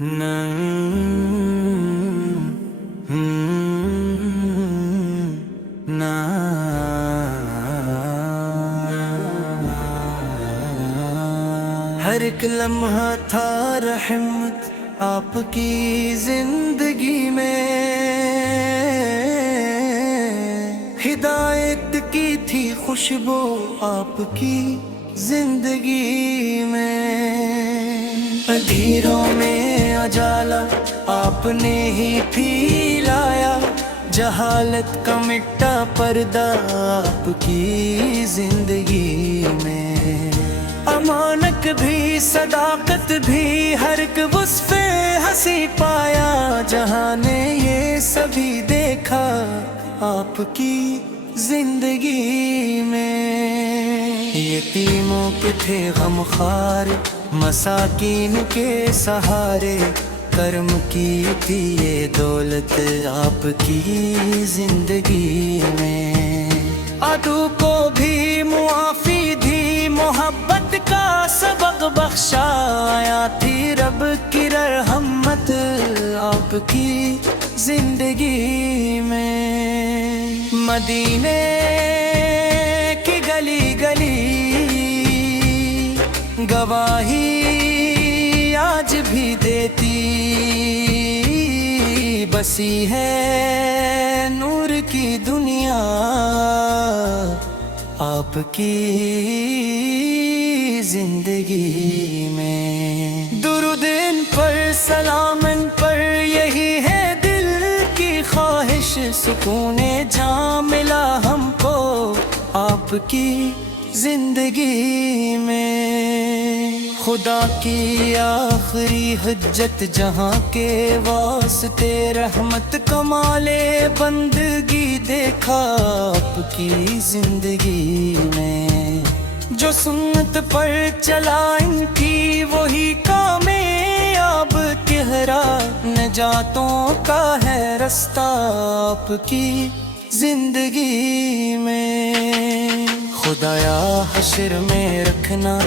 ہر ایک لمحہ تھا رحمت آپ کی زندگی میں، ہدایت کی تھی خوشبو آپ کی زندگی میں، اندھیروں میں اجالا آپ نے ہی پھیلایا، جہالت کا مٹا پردہ آپ کی زندگی میں، امانت بھی صداقت بھی ہر ایک وصف ہنسی پایا، جہاں نے یہ سبھی دیکھا آپ کی زندگی میں، یتیموں کے تھے غمخوار مساکین کے سہارے، کرم کی تھی یہ دولت آپ کی زندگی میں، عدو کو بھی معافی دی محبت کا سبق بخشایا، تھی رب کی رحمت آپ کی زندگی میں، مدینے کی گلی گلی گواہی آج بھی دیتی، بسی ہے نور کی دنیا آپ کی زندگی میں، درود ان پر سلام ان پر یہی ہے دل کی خواہش، سکون جاں ملا ہم کو آپ کی زندگی میں، خدا کی آخری حجت جہاں کے واسطے رحمت کمال بندگی دیکھا آپ کی زندگی میں، جو سنت پر چلا ان کی وہی کامیاب چہرہ، نجاتوں کا ہے رستہ آپ کی زندگی میں، خدایا حشر میں رکھنا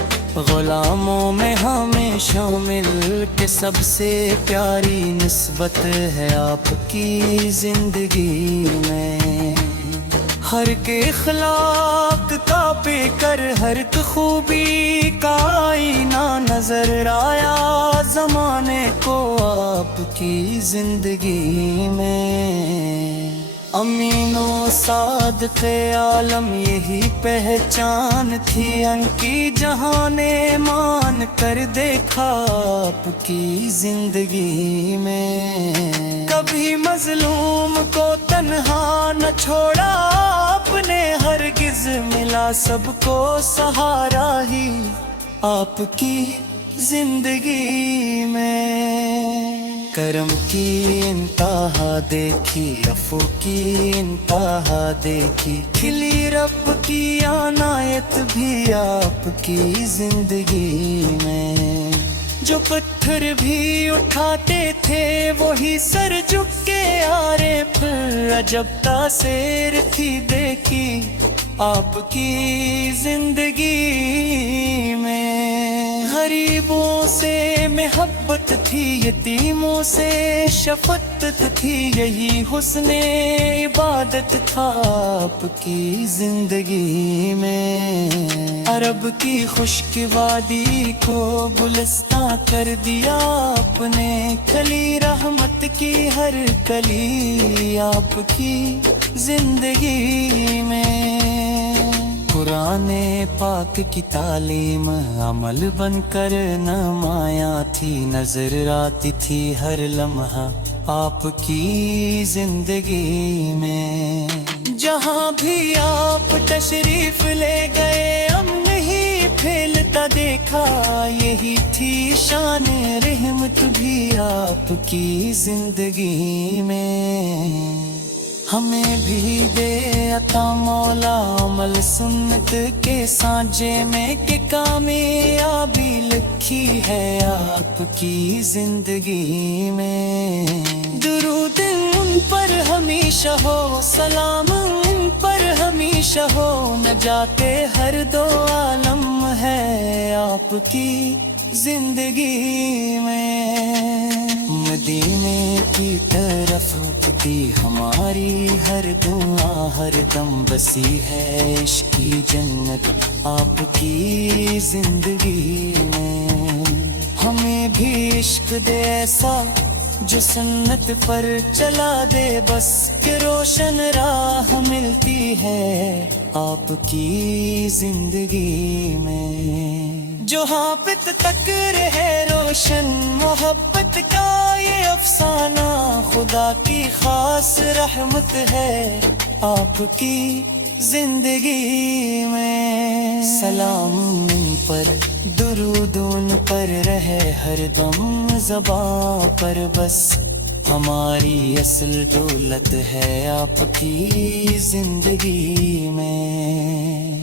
غلاموں میں ہمیں شامل، کہ سب سے پیاری نسبت ہے آپ کی زندگی میں، ہر کے اخلاق کا پہ کر ہر ایک خوبی کا آئینہ نظر آیا زمانے کو آپ کی زندگی میں، امین و صادق عالم یہی پہچان تھی ان کی، جہاں نے مان کر دیکھا آپ کی زندگی میں، کبھی مظلوم کو تنہا نہ چھوڑا آپ نے ہرگز، ملا سب کو سہارا ہی آپ کی زندگی میں، کرم کی انتہا دیکھی عفو کی انتہا دیکھی، کھلی رب کی عنایت بھی آپ کی زندگی میں، جو پتھر بھی اٹھاتے تھے وہی سر جھک کے آرے، پھر عجب تاثیر تھی دیکھی آپ کی زندگی میں، غریبوں سے محبت تھی یتیموں سے شفقت تھی، یہی حسن عبادت تھا آپ کی زندگی میں، عرب کی خشک وادی کو گلستاں کر دیا آپ نے، کلی رحمت کی ہر کلی آپ کی زندگی میں، قرآن پاک کی تعلیم عمل بن کر نمایاں تھی، نظر آتی تھی ہر لمحہ آپ کی زندگی میں، جہاں بھی آپ تشریف لے گئے ہم نہیں پھیلتا دیکھا، یہی تھی شان رحمت بھی آپ کی زندگی میں، ہمیں بھی دے عطا مولا عمل سنت کے سانجے میں، کہ کامیابی لکھی ہے آپ کی زندگی میں، درود ان پر ہمیشہ ہو سلام ان پر ہمیشہ ہو، نجات ہر دو عالم ہے آپ کی زندگی میں مدینے کی طرف اٹھتی ہماری ہر دعا، ہر دم بسی ہے عشق کی جنت آپ کی زندگی میں۔ ہمیں بھی عشق دے ایسا جو سنت پر چلا دے، بس کہ روشن راہ ملتی ہے آپ کی زندگی میں۔ جہاں پت تک رہے روشن محبت کا یہ افسانہ، خدا کی خاص رحمت ہے آپ کی زندگی میں۔ سلام ان پر درود ان پر رہے ہر دم زباں پر، بس ہماری اصل دولت ہے آپ کی زندگی میں۔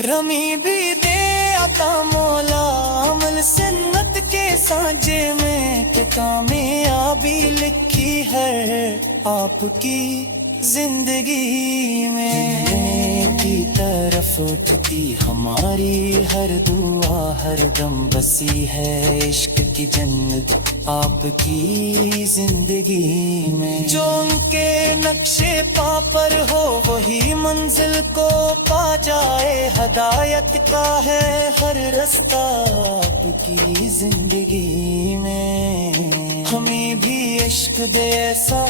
رمی بھی دے عطا مولا عمل سنت کے سانجے میں، کہ کامیابی لکھی ہے آپ کی زندگی میں۔ کی طرف اٹھتی ہماری ہر دعا، ہر دم بسی ہے عشق کی جنت آپ کی زندگی میں۔ جو ان کے نقشے پا پر ہو وہی منزل کو پا جائے، ہدایت کا ہے ہر رستہ آپ کی زندگی میں۔ ہمیں بھی عشق دے ایسا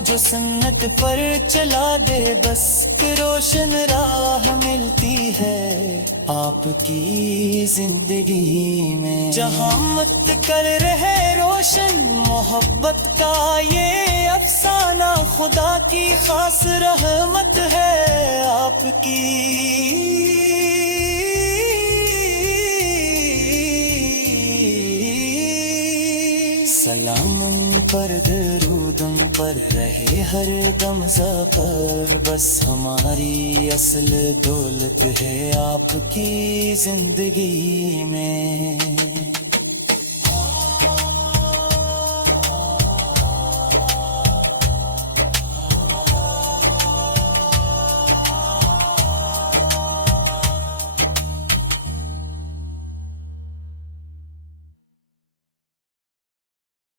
جو سنت پر چلا دے، بس کہ روشن راہ ملتی ہے آپ کی زندگی میں۔ جہاں مت کر رہے روشن محبت کا یہ افسانہ، خدا کی خاص رحمت ہے آپ کی۔ سلام ان پر درود ان پر رہے ہر دم زبر، بس ہماری اصل دولت ہے آپ کی زندگی میں۔